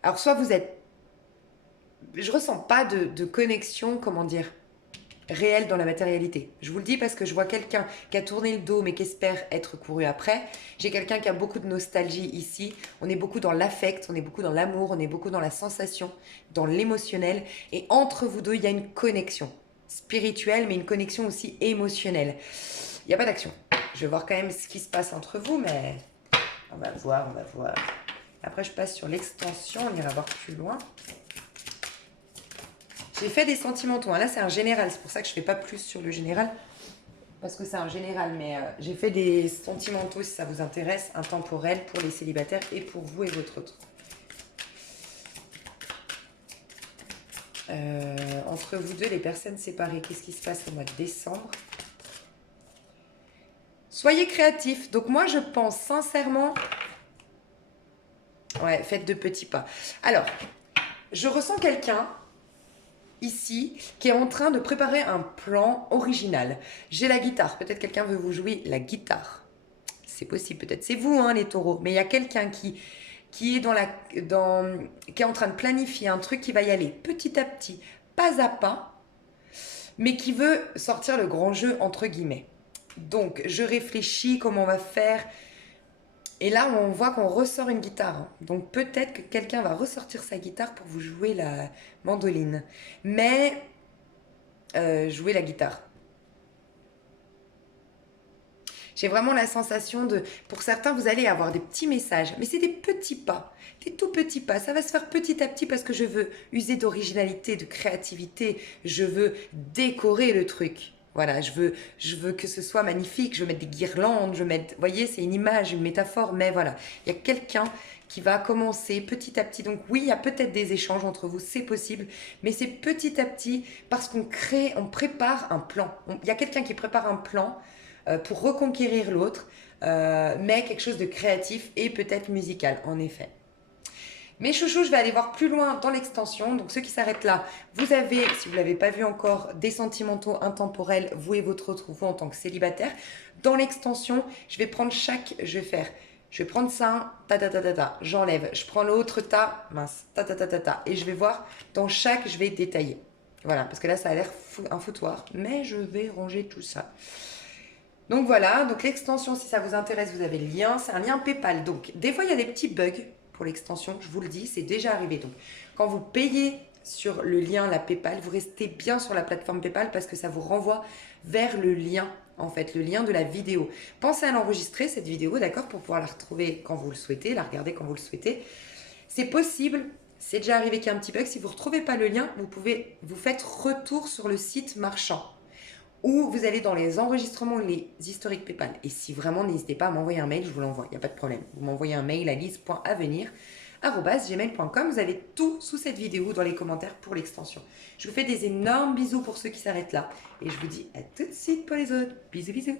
Alors, soit vous êtes... Je ressens pas de connexion, comment dire, réelle dans la matérialité. Je vous le dis parce que je vois quelqu'un qui a tourné le dos mais qui espère être couru après. J'ai quelqu'un qui a beaucoup de nostalgie ici. On est beaucoup dans l'affect, on est beaucoup dans l'amour, on est beaucoup dans la sensation, dans l'émotionnel. Et entre vous deux, il y a une connexion spirituelle mais une connexion aussi émotionnelle. Il n'y a pas d'action. Je vais voir quand même ce qui se passe entre vous, mais on va voir, on va voir. Après, je passe sur l'extension, on ira voir plus loin. J'ai fait des sentimentaux. Là, c'est un général. C'est pour ça que je ne fais pas plus sur le général. Parce que c'est un général. Mais j'ai fait des sentimentaux, si ça vous intéresse, intemporels pour les célibataires et pour vous et votre autre. Entre vous deux, les personnes séparées, qu'est-ce qui se passe au mois de décembre? Soyez créatifs. Donc moi, je pense sincèrement... Ouais, faites de petits pas. Alors, je ressens quelqu'un... ici, qui est en train de préparer un plan original. J'ai la guitare. Peut-être quelqu'un veut vous jouer la guitare. C'est possible, peut-être c'est vous, hein, les taureaux. Mais il y a quelqu'un qui est qui est en train de planifier un truc qui va y aller petit à petit, pas à pas, mais qui veut sortir le grand jeu, entre guillemets. Donc, je réfléchis comment on va faire. Et là, on voit qu'on ressort une guitare, hein. Donc peut-être que quelqu'un va ressortir sa guitare pour vous jouer la mandoline. Mais jouer la guitare. J'ai vraiment la sensation de... Pour certains, vous allez avoir des petits messages. Mais c'est des petits pas. Des tout petits pas. Ça va se faire petit à petit parce que je veux user d'originalité, de créativité. Je veux décorer le truc. Voilà, je veux que ce soit magnifique, je veux mettre des guirlandes, je veux mettre... Vous voyez, c'est une image, une métaphore, mais voilà. Il y a quelqu'un qui va commencer petit à petit. Donc oui, il y a peut-être des échanges entre vous, c'est possible, mais c'est petit à petit parce qu'on prépare un plan. Il y a quelqu'un qui prépare un plan pour reconquérir l'autre, mais quelque chose de créatif et peut-être musical, en effet. Mes chouchous, je vais aller voir plus loin dans l'extension. Donc, ceux qui s'arrêtent là, vous avez, si vous ne l'avez pas vu encore, des sentimentaux intemporels, vous et votre autre, vous en tant que célibataire. Dans l'extension, je vais prendre je vais prendre ça, j'enlève. Je prends l'autre, mince, Et je vais voir, dans chaque, je vais détailler. Voilà, parce que là, ça a l'air un foutoir. Mais je vais ranger tout ça. Donc voilà, donc l'extension, si ça vous intéresse, vous avez le lien. C'est un lien PayPal. Donc, des fois, il y a des petits bugs. pour l'extension, je vous le dis, c'est déjà arrivé. Donc, quand vous payez sur le lien, la PayPal, vous restez bien sur la plateforme PayPal parce que ça vous renvoie vers le lien, en fait, le lien de la vidéo. Pensez à l'enregistrer, cette vidéo, d'accord, pour pouvoir la retrouver quand vous le souhaitez, la regarder quand vous le souhaitez. C'est possible, c'est déjà arrivé qu'il y a un petit bug. Si vous ne retrouvez pas le lien, vous faites retour sur le site marchand ou vous allez dans les enregistrements, les historiques PayPal. Et si vraiment, n'hésitez pas à m'envoyer un mail, je vous l'envoie, il n'y a pas de problème. Vous m'envoyez un mail à lise.avenir@gmail.com. Vous avez tout sous cette vidéo dans les commentaires pour l'extension. Je vous fais des énormes bisous pour ceux qui s'arrêtent là. Et je vous dis à tout de suite pour les autres. Bisous, bisous.